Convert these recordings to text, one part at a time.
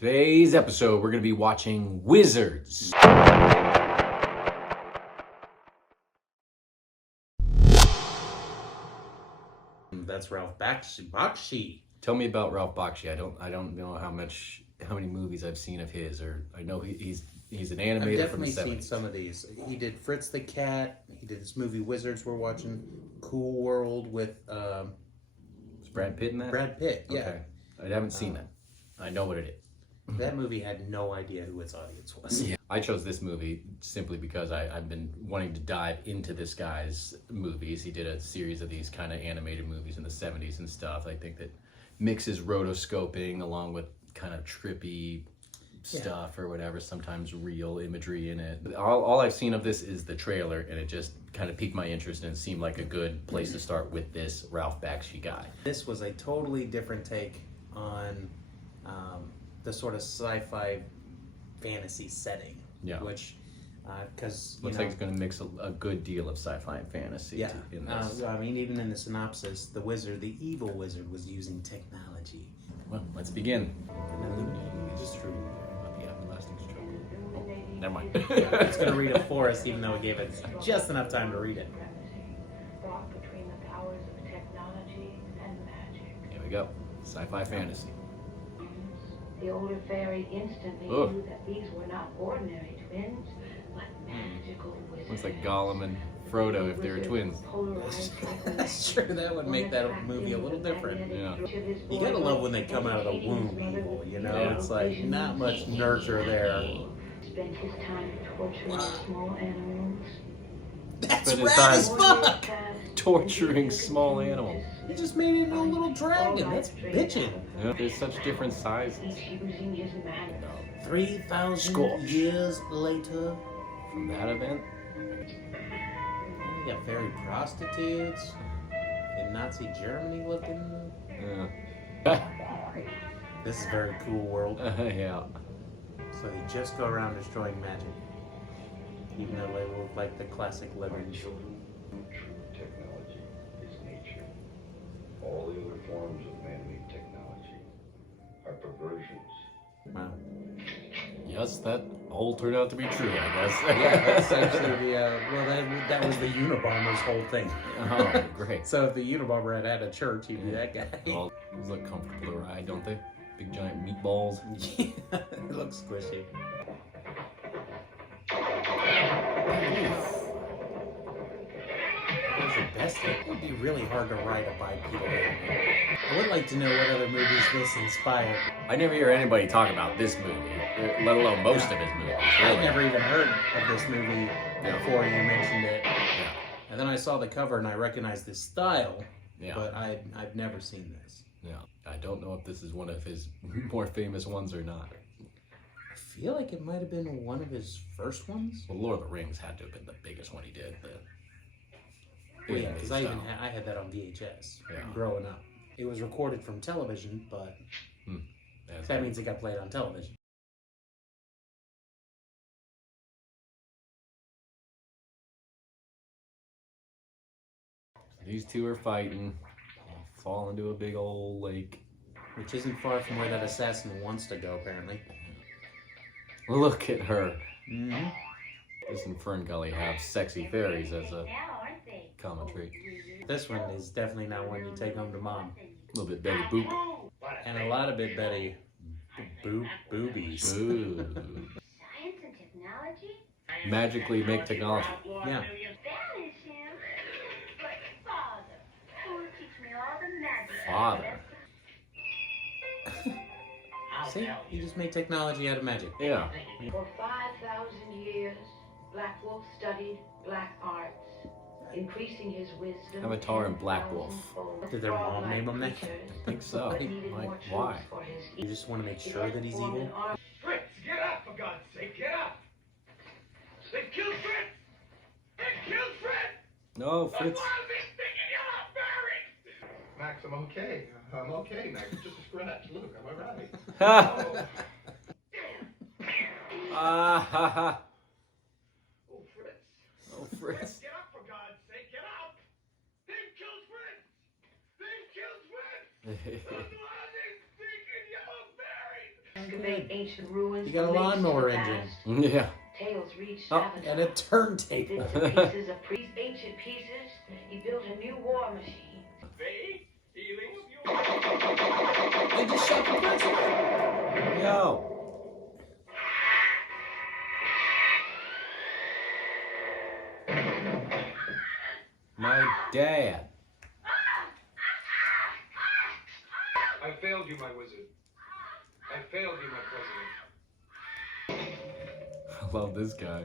Today's episode, we're going to be watching Wizards. That's Ralph Bakshi. Tell me about Ralph Bakshi. I don't know how many movies I've seen of his, or I know he's an animator I've from the definitely 70s. seen some of these. He did Fritz the Cat. He did this movie Wizards we're watching, Cool World with Is Brad Pitt in that? Brad Pitt. Yeah, Okay. I haven't seen that. I know what it is. that movie had no idea who its audience was. Yeah. I chose this movie simply because I've been wanting to dive into this guy's movies. He did a series of these kind of animated movies in the 70s and stuff. I think that mixes rotoscoping along with kind of trippy stuff or whatever, sometimes real imagery in it. All I've seen of this is the trailer, and it just kind of piqued my interest and seemed like a good place to start with this Ralph Bakshi guy. This was a totally different take on the sort of sci-fi fantasy setting. Yeah. Which, because Looks like it's going to mix a good deal of sci-fi and fantasy yeah. in this. I mean, even in the synopsis, the evil wizard, was using technology. Well, let's begin. You just threw the everlasting stroke. Oh, never mind. It's going to read it for us, even though we gave it just enough time to read it. Fought between the powers of technology and magic. Here we go. Sci-fi fantasy. The older fairy instantly Ugh. knew that these were not ordinary twins, but magical wizards. Looks like Gollum and Frodo if they were Wizards twins. polarized like the That's true, that would make that movie a little different. Yeah. You gotta love when they come out of the womb evil, you know? Yeah. It's like not much nurture there. Spent his time torturing small animals. That's But it's rad as not- fuck! Torturing small animals. He just made it into a little dragon. That's bitchin'. Yeah, there's such different sizes. Each using his magic. 3,000 Scorch. years later, From that event, you got fairy prostitutes in Nazi Germany looking. yeah. This is a very cool world. Yeah. So they just go around destroying magic. Even though they look like the classic living. True technology is nature. All the other forms of man-made technology are perversions. Wow. Yes, that all turned out to be true, I guess. Yeah, that's actually the, that was the Unabomber's whole thing. Oh, great. So if the Unabomber had a church, he'd be that guy. Well, these look comfortable to ride, don't they? Big giant meatballs. Yeah, it looks squishy. That was the best thing. It would be really hard to ride a bipedal animal. I would like to know what other movies this inspired. I never hear anybody talk about this movie, let alone most of his movies. I Really. never even heard of this movie Yeah. before you mentioned it. Yeah. And then I saw the cover and I recognized this style, Yeah. but I've never seen this. Yeah. I don't know if this is one of his more famous ones or not. I feel like it might have been one of his first ones. Well, Lord of the Rings had to have been the biggest one he did. Well, yeah, because I style. had that on VHS Yeah. growing up. It was recorded from television, but Yeah, that means it got played on television. These two are fighting, fall into a big old lake. Which isn't far from where that assassin wants to go, apparently. Look at her. Mm-hmm. This and Fern Gully have sexy fairies as a common trait. This one is definitely not one you take home to mom. A little bit Betty Boop. And a lot of Big Betty boobies. Ooh. Science and technology? Magically make technology. Yeah. Vanish him. But father, who will teach me all the magic? Father. See? He just made technology out of magic. Yeah. For 5,000 years, Black Wolf studied black arts, increasing his wisdom. Avatar and Black Wolf. 10,000-fold. Did their mom name him that? I think so. Needed more Like, why? troops for his You just want to make sure that he's evil? Fritz, get up, for God's sake, get up! They killed Fritz! They killed Fritz! No, The Fritz. one big thinking you're not buried! Max, I'm okay. I'm okay, Max. It's just a scratch. Look, I'm alright. Ha ha ha. Oh, Fritz. Oh, Fritz. Get up, for God's sake, get up! They killed Fritz! They killed Fritz! The one big thinking you're buried! excavate ancient ruins. You got a from ages lawnmower past. engine. Yeah. Tales reached Oh, Avatar. And a turntable. Bits and pieces of ancient pieces. He built a new war machine. Faith, healing of your... They just shot the president. Yo. My dad. I failed you, my wizard. I failed you, my president. I love this guy.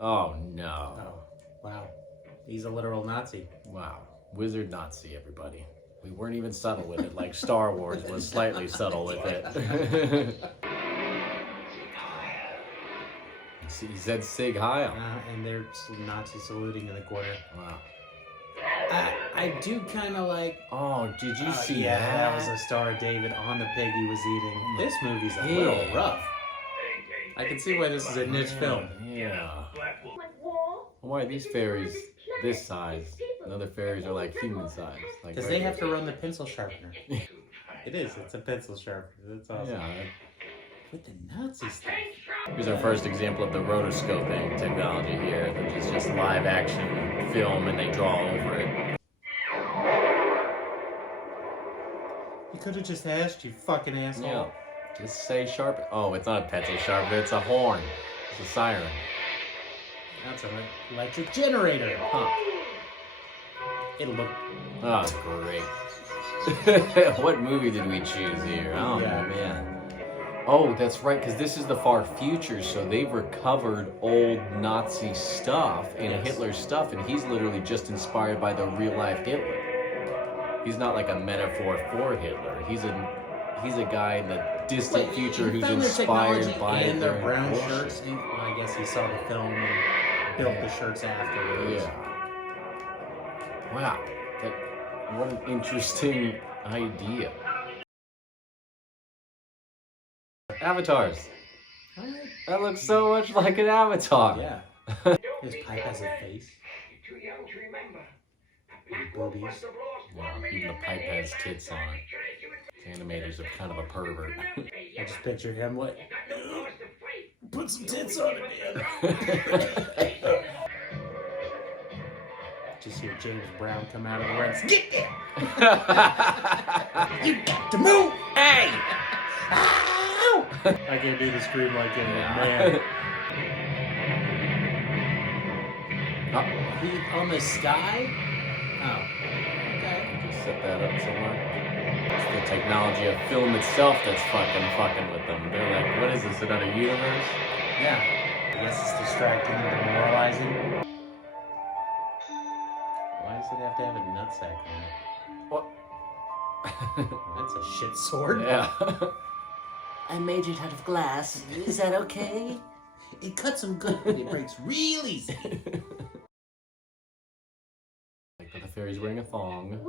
Oh no. Oh, wow. He's a literal Nazi. Wow. Wizard Nazi, everybody. We weren't even subtle with it, like Star Wars was slightly subtle with it. He said Sig Heil. And they're Nazi saluting in the corner. Wow. I do kind of like. Oh, did you see yeah, that? that was a Star of David on the pig he was eating. This movie's a Yeah. little rough. I can see why this is a niche film. Yeah. Like wall. Why are these fairies this size? And other fairies are like human size. Like Because they have to run the pencil sharpener. It is. It's a pencil sharpener. That's awesome. Yeah. With the Nazi stuff. Here's our first example of the rotoscoping technology here, which is just live action film and they draw over it. You could have just asked, you fucking asshole. Yeah. Just say sharp. Oh, it's not a pencil sharpener, it's a horn. It's a siren. That's an electric generator. Huh. It'll look. Oh, it's great. What movie did we choose here? Oh, Yeah. man. Oh, that's right, because this is the far future, so they've recovered old Nazi stuff and Yes. Hitler's stuff, and he's literally just inspired by the real-life Hitler. He's not like a metaphor for Hitler. He's a guy in the distant future who's found their inspired technology by and their brown bullshit. shirts. And, well, I guess he saw the film and built the shirts afterwards. Yeah. Wow. What an interesting idea. Avatars. That looks so much like an avatar. Yeah. His pipe has a face. You're too young to remember. Boobies. Wow, even the pipe has tits on it. The animators are kind of a pervert. I just picture him like, put some tits on it, man. Just hear James Brown come out of the ranks. Get there! You got to move! Hey! Ow! I can't do the scream like him, man. He on the sky? Oh. Okay. Just set that up somewhere. It's the technology of film itself that's fucking with them. They're like, what is this, another universe? Yeah. I guess it's distracting and demoralizing. Why does it have to have a nutsack on it? What? That's a shit sword. Yeah. I made it out of glass. Is that okay? It cuts them good, but it breaks real easy. Like the fairy's wearing a thong.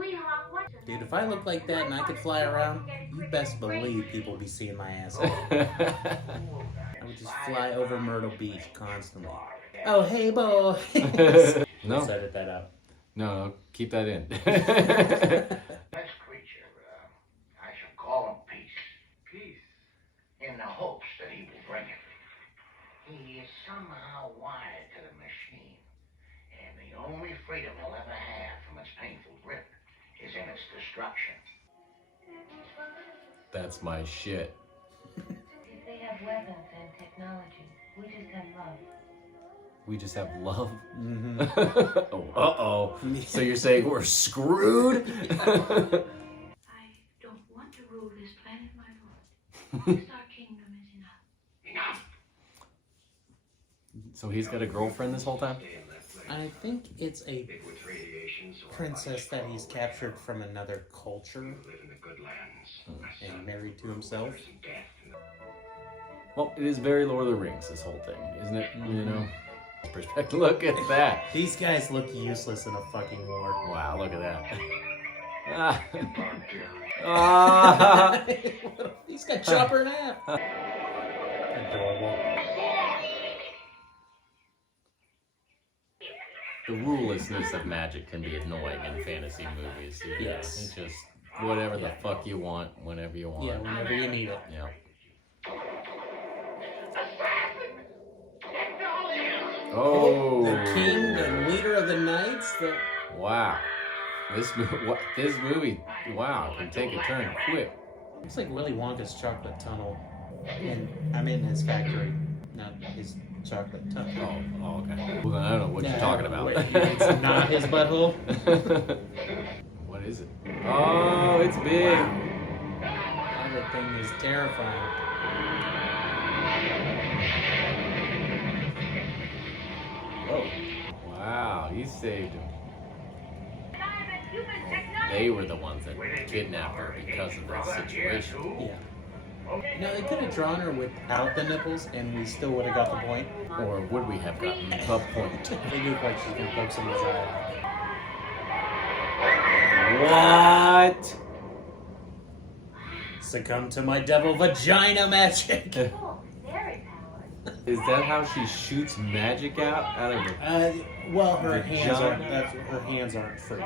Dude, if I looked like that and I could fly around, you best believe people would be seeing my asshole. I would just fly over Myrtle Beach constantly. Oh, hey, boy. No. Let's edit that out. No, keep that in. This creature, I shall call him Peace. Peace. In the hopes that he will bring it. He is somehow wired to the machine, and the only freedom he'll ever have from its painful grip is in its destruction. That's my shit. If they have weapons and technology, we just have love. We just have love. Mm-hmm. Oh, uh-oh. So you're saying we're screwed? I don't want to rule this planet, my lord. Just our kingdom is enough. Enough! So he's got a girlfriend this whole time? I think it's a princess that he's captured from another culture and married to himself. Well, it is very Lord of the Rings, this whole thing, isn't it? You know? Perspective. Look at that. These guys look useless in a fucking war. Wow, look at that. Ah. He's got chopper in half. Adorable. The rulelessness of magic can be annoying in fantasy movies. Yes. It's just whatever the fuck you want, whenever you want. Yeah, whenever you need it. Yeah. Oh, The king, the leader of the knights. Wow, this movie, wow, can take a turn quick. Looks like Willy Wonka's chocolate tunnel. And I'm in his factory, not his chocolate tunnel. Oh, okay. Well, I don't know what you're talking about. Wait, it's not his butthole? What is it? Oh, it's big. Wow, that thing is terrifying. Whoa. Wow, he saved him. They were the ones that kidnapped her because of that situation. Yeah. No, they could have drawn her without the nipples and we still would have got the point. Or would we have gotten the point? They look like she's gonna poke someone's eye. What? Succumb to my devil vagina magic! Cool. Fairy powers. Is that how she shoots magic out of her? Well, her hands Vagina? aren't. Her hands aren't free.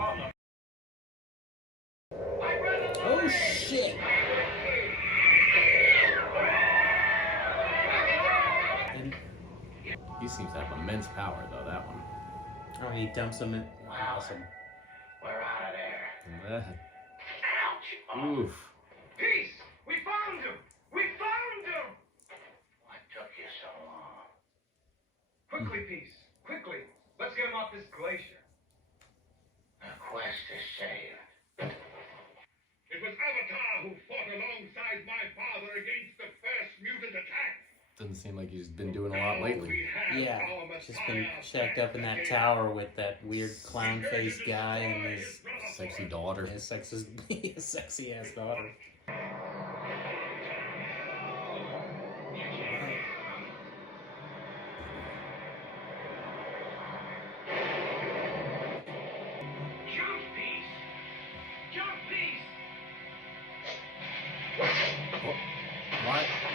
Oh shit! And, He seems to have immense power, though, that one. oh, he dumps him in. Awesome. We're out of there. Ouch! Oof. Peace! We found him! We found him! What took you so long? Quickly, Peace. Quickly. Let's get him off this glacier. The quest is saved. It was Avatar who fought alongside my father against the first mutant attack. Doesn't seem like he's been doing a lot lately. Yeah, just been checked up in that tower with that weird clown-faced guy and his Sexy daughter. sexy ass daughter. Jump, Peace! Jump, Peace!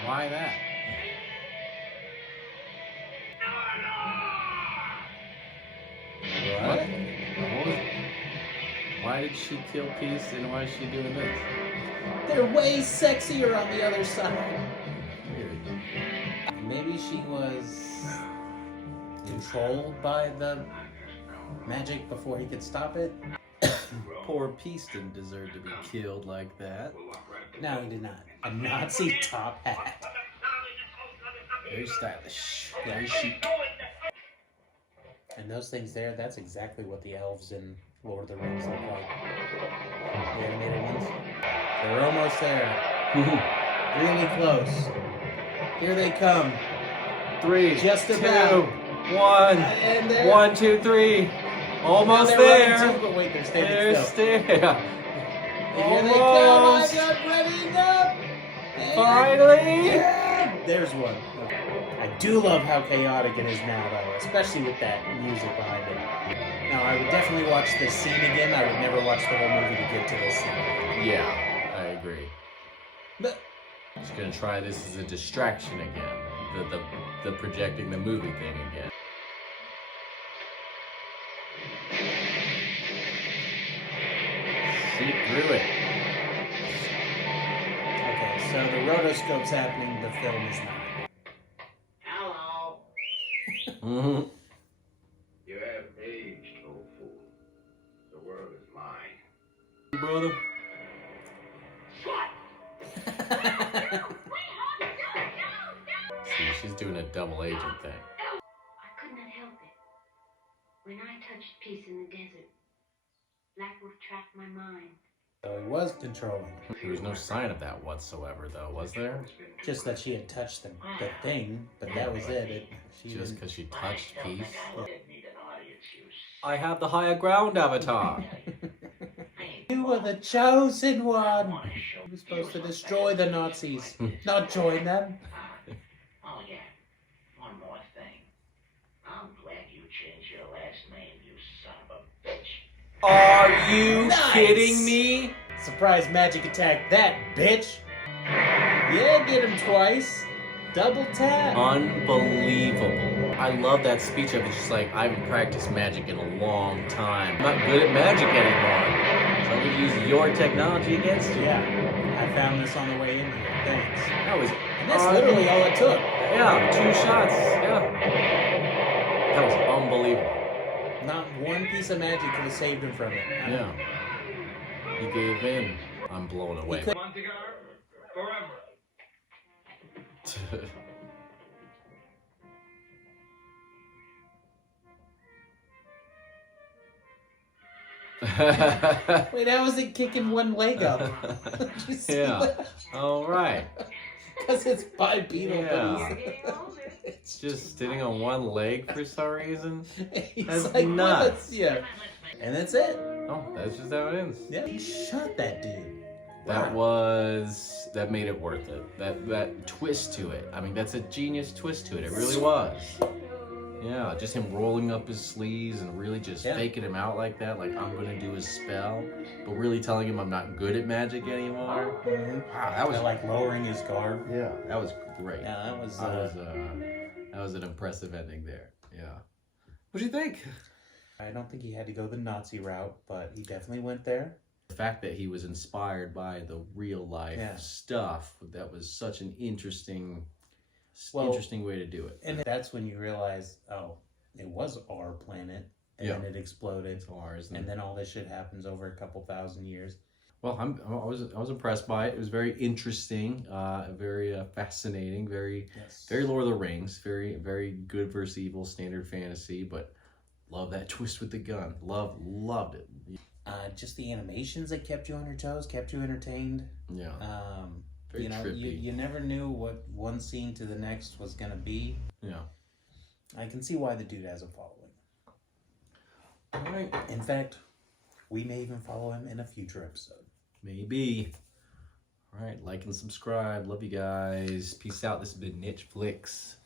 Why that? What? Why did she kill Peace and why is she doing this? They're way sexier on the other side. Weird. Maybe she was controlled by the magic before he could stop it? Poor Peace didn't deserve to be killed like that. No, he did not. A Nazi top hat. Very stylish. Yeah. Very chic. And those things there, that's exactly what the elves in Lord of the Rings look like. The animated ones. They're almost there. Really close. Here they come. 3, Just 2, about. 1. And they're 1, 2, 3. Almost they're there. running too, but wait, they're standing They're still. still. And here they come. Almost. I'm not ready up. And- Finally. Yeah. There's one. I do love how chaotic it is now, though, especially with that music behind it. Now, I would definitely watch this scene again. I would never watch the whole movie to get to this scene. Yeah, I agree. But Just gonna try this as a distraction again. The projecting the movie thing again. Shoot through it. okay, so the rotoscope's happening. The film is not. Hello. Mm-hmm. You have aged, old fool. The world is mine. Brother. See, she's doing a double agent thing. I could not help it. When I touched peace in the desert, Black Wolf tracked my mind. So he was controlling. There was no sign of that whatsoever, though, was there? Just that she had touched the thing, but that was it. She Just didn't. because she touched Peace. Didn't need an audience, you I have the higher ground, Avatar. You were the chosen one. You were supposed to destroy the Nazis, not join them. Oh, yeah. One more thing. I'm glad you changed your last name, you son of a bitch. Are you Nice. kidding me? Surprise magic attack, that bitch. Yeah, get him twice. Double tap. Unbelievable. I love that speech of it. Just like, I haven't practiced magic in a long time. I'm not good at magic anymore. So I'm going to use your technology against you. Yeah, I found this on the way in here. Thanks. That was And that's literally all it took. Yeah, 2 shots. Yeah. That was unbelievable. Not one piece of magic could have saved him from it. Yeah. He gave in. I'm blown away. could- Come on together forever. Wait, how was it kicking one leg up? Did you see Yeah. All right. Because it's bipedal. Yeah. But he's, It's just sitting on one leg for some reason. he's That's like, nuts. "What?" Yeah. And that's it. Oh, that's just how it ends. Yeah, he shot that dude. That made it worth it. That twist to it. I mean, that's a genius twist to it. It really was. Yeah, just him rolling up his sleeves and really just Yeah. faking him out like that, like I'm gonna do a spell, but really telling him I'm not good at magic anymore. Mhm. Wow, that was like lowering his guard. yeah, that was great. Yeah, that was. That was an impressive ending there. Yeah. What do you think? I don't think he had to go the Nazi route, but he definitely went there. The fact that he was inspired by the real life Yeah. stuff, that was such an interesting Well, interesting way to do it. And that's when you realize, oh, it was our planet, and Yeah. then it exploded, It's ours. and then all this shit happens over a couple thousand years. Well, I was impressed by it. It was very interesting, very fascinating, very Yes. very Lord of the Rings, very good versus evil, standard fantasy. But love that twist with the gun. Loved it. Just the animations that kept you on your toes, kept you entertained. Yeah, very You know, trippy. you never knew what one scene to the next was gonna be. Yeah. I can see why the dude has a following. All right. In fact, we may even follow him in a future episode. Maybe. All right. Like and subscribe. Love you guys. Peace out. This has been Niche Flicks.